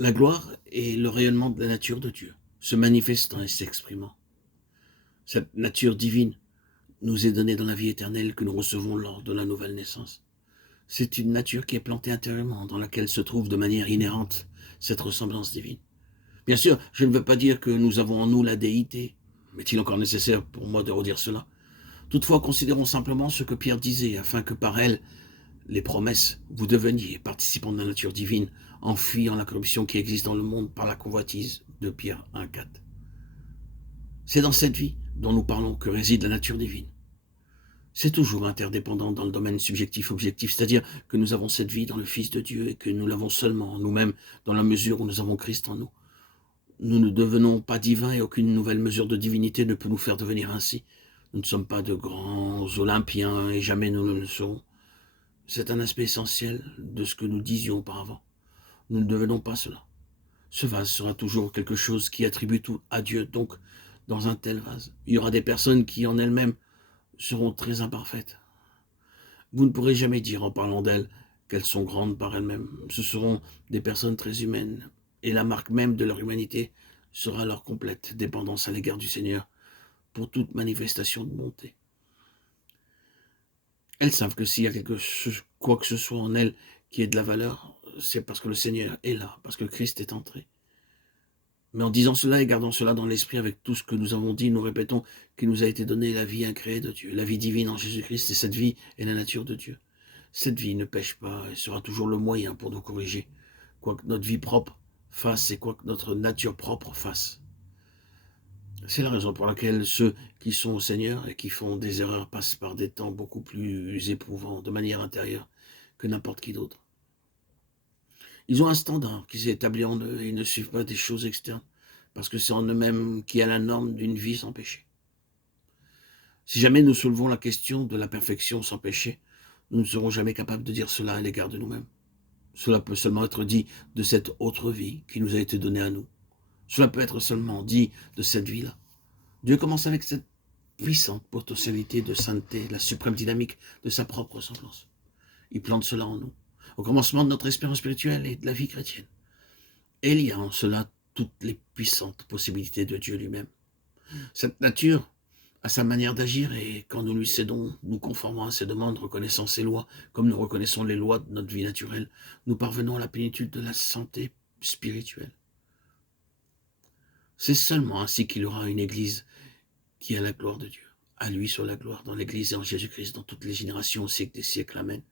La gloire est le rayonnement de la nature de Dieu, se manifestant et s'exprimant. Cette nature divine nous est donnée dans la vie éternelle que nous recevons lors de la nouvelle naissance. C'est une nature qui est plantée intérieurement, dans laquelle se trouve de manière inhérente cette ressemblance divine. Bien sûr, je ne veux pas dire que nous avons en nous la déité. Est-il encore nécessaire pour moi de redire cela? Toutefois, considérons simplement ce que Pierre disait, afin que par elle, les promesses, vous deveniez participants de la nature divine, en fuyant la corruption qui existe dans le monde par la convoitise de Pierre 1,4. C'est dans cette vie dont nous parlons que réside la nature divine. C'est toujours interdépendant dans le domaine subjectif-objectif, c'est-à-dire que nous avons cette vie dans le Fils de Dieu et que nous l'avons seulement en nous-mêmes dans la mesure où nous avons Christ en nous. Nous ne devenons pas divins et aucune nouvelle mesure de divinité ne peut nous faire devenir ainsi. Nous ne sommes pas de grands Olympiens et jamais nous ne le serons. C'est un aspect essentiel de ce que nous disions auparavant. Nous ne devenons pas cela. Ce vase sera toujours quelque chose qui attribue tout à Dieu. Donc, dans un tel vase, il y aura des personnes qui en elles-mêmes seront très imparfaites. Vous ne pourrez jamais dire en parlant d'elles qu'elles sont grandes par elles-mêmes. Ce seront des personnes très humaines. Et la marque même de leur humanité sera leur complète dépendance à l'égard du Seigneur pour toute manifestation de bonté. Elles savent que s'il y a quoi que ce soit en elles qui ait de la valeur, c'est parce que le Seigneur est là, parce que Christ est entré. Mais en disant cela et gardant cela dans l'esprit avec tout ce que nous avons dit, nous répétons qu'il nous a été donné la vie incréée de Dieu, la vie divine en Jésus-Christ, et cette vie est la nature de Dieu. Cette vie ne pêche pas et sera toujours le moyen pour nous corriger, quoi que notre vie propre fasse et quoi que notre nature propre fasse. C'est la raison pour laquelle ceux qui sont au Seigneur et qui font des erreurs passent par des temps beaucoup plus éprouvants de manière intérieure que n'importe qui d'autre. Ils ont un standard qui s'est établi en eux et ils ne suivent pas des choses externes parce que c'est en eux-mêmes qu'il y a la norme d'une vie sans péché. Si jamais nous soulevons la question de la perfection sans péché, nous ne serons jamais capables de dire cela à l'égard de nous-mêmes. Cela peut seulement être dit de cette autre vie qui nous a été donnée à nous. Cela peut être seulement dit de cette vie-là. Dieu commence avec cette puissante potentialité de sainteté, la suprême dynamique de sa propre ressemblance. Il plante cela en nous, au commencement de notre espérance spirituelle et de la vie chrétienne. Et il y a en cela toutes les puissantes possibilités de Dieu lui-même. Cette nature a sa manière d'agir et quand nous lui cédons, nous conformons à ses demandes, reconnaissant ses lois, comme nous reconnaissons les lois de notre vie naturelle, nous parvenons à la plénitude de la santé spirituelle. C'est seulement ainsi qu'il y aura une église qui a la gloire de Dieu. À lui soit la gloire dans l'église et en Jésus-Christ dans toutes les générations au siècle des siècles. Amen.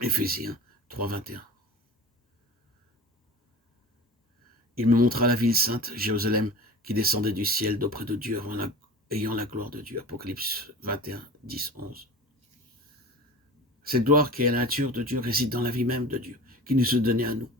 Éphésiens 3, 21. Il me montra la ville sainte, Jérusalem, qui descendait du ciel d'auprès de Dieu, ayant la gloire de Dieu. Apocalypse 21, 10, 11. Cette gloire qui est la nature de Dieu réside dans la vie même de Dieu, qui nous est donnée à nous.